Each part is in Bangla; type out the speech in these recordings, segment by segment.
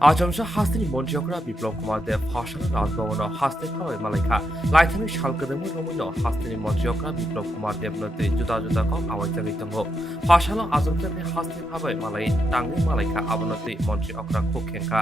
आजमशाह हास्तिनि मन्त्रियकरा बिप्लब कुमार देव भाषण राजभवन हास्ते थाबाय मालायखा लाइथानि सालगोदोंमो रमैनो हास्तिनि मन्त्रियकरा बिप्लब कुमार देव नतै जुदा जुदा कौ आवाजजागै दंगो भाषण आजमशाहनि हास्ते थाबाय मालाय तांनि मालायखा आबनतै मन्त्रियकरा खुखेंखा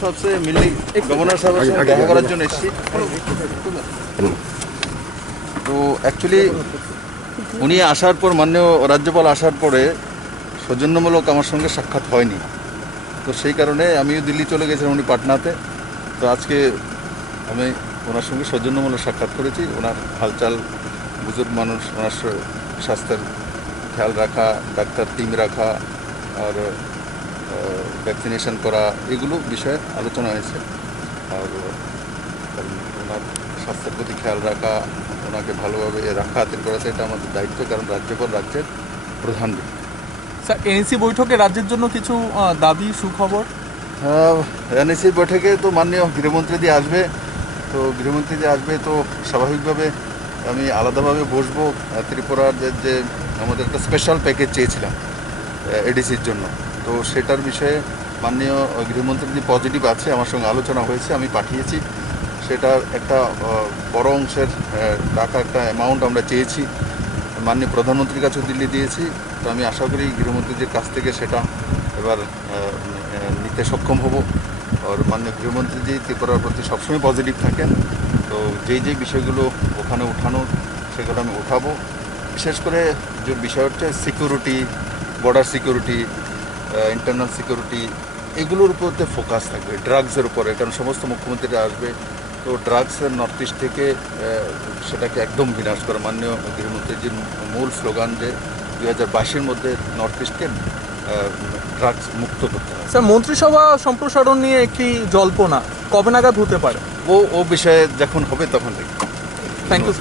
साहब से मिलने गवर्नर साहब से দেখা করার জন্য এসেছি তো অ্যাকচুয়ালি উনি আসার পর মাননীয় রাজ্যপাল আসার পরে সৌজন্যমূলক আমার সঙ্গে সাক্ষাৎ হয়নি তো সেই কারণে আমিও দিল্লি চলে গেছিলাম উনি পাটনাতে তো আজকে আমি ওনার সঙ্গে সৌজন্যমূলক সাক্ষাৎ করেছি ওনার হালচাল বুজুর্গ মানুষ ওনার স্বাস্থ্যের খেয়াল রাখা ডাক্তার টিম রাখা আর ভ্যাকসিনেশন করা এগুলো বিষয়ে আলোচনা হয়েছে আর ওনার স্বাস্থ্যের প্রতি খেয়াল রাখা ওনাকে ভালোভাবে রাখা হাতের করা এটা আমাদের দায়িত্ব কারণ রাজ্যপাল রাজ্যের প্রধান ব্যক্তি স্যার এনএসি বৈঠকে রাজ্যের জন্য কিছু দাবি সুখবর এনএসি বৈঠকে তো মাননীয় গৃহমন্ত্রী আসবে তো স্বাভাবিকভাবে আমি আলাদাভাবে বসবো ত্রিপুরার যে আমাদের একটা স্পেশাল প্যাকেজ চেয়েছিলাম এডিসির জন্য তো সেটার বিষয়ে মাননীয় গৃহমন্ত্রী পজিটিভ আছে আমার সঙ্গে আলোচনা হয়েছে আমি পাঠিয়েছি সেটার একটা বড় অংশের টাকা একটা অ্যামাউন্ট আমরা চেয়েছি মাননীয় প্রধানমন্ত্রীর কাছেও দিল্লি দিয়েছি তো আমি আশা করি গৃহমন্ত্রীর কাছ থেকে সেটা এবার নিতে সক্ষম হব আর মাননীয় গৃহমন্ত্রী ত্রিপুরার প্রতি সবসময় পজিটিভ থাকেন তো যেই বিষয়গুলো ওখানে উঠানো সেগুলো আমি উঠাবো বিশেষ করে যে বিষয় হচ্ছে security border security internal security এগুলোর উপর ফোকাস থাকবে ড্রাগসের উপরে কারণ সমস্ত মুখ্যমন্ত্রীরা আসবে তো ড্রাগসের নর্থ ইস্ট থেকে সেটাকে একদম বিনাশ করা মাননীয় গৃহমন্ত্রীর যে মূল স্লোগান যে 2022-এর মধ্যে নর্থ ইস্টকে ড্রাগস মুক্ত করতে হবে স্যার মন্ত্রিসভা সম্প্রসারণ নিয়ে একটি জল্পনা কবে নাগাদ হতে পারে ও বিষয়ে যখন হবে তখন দেখব থ্যাংক ইউ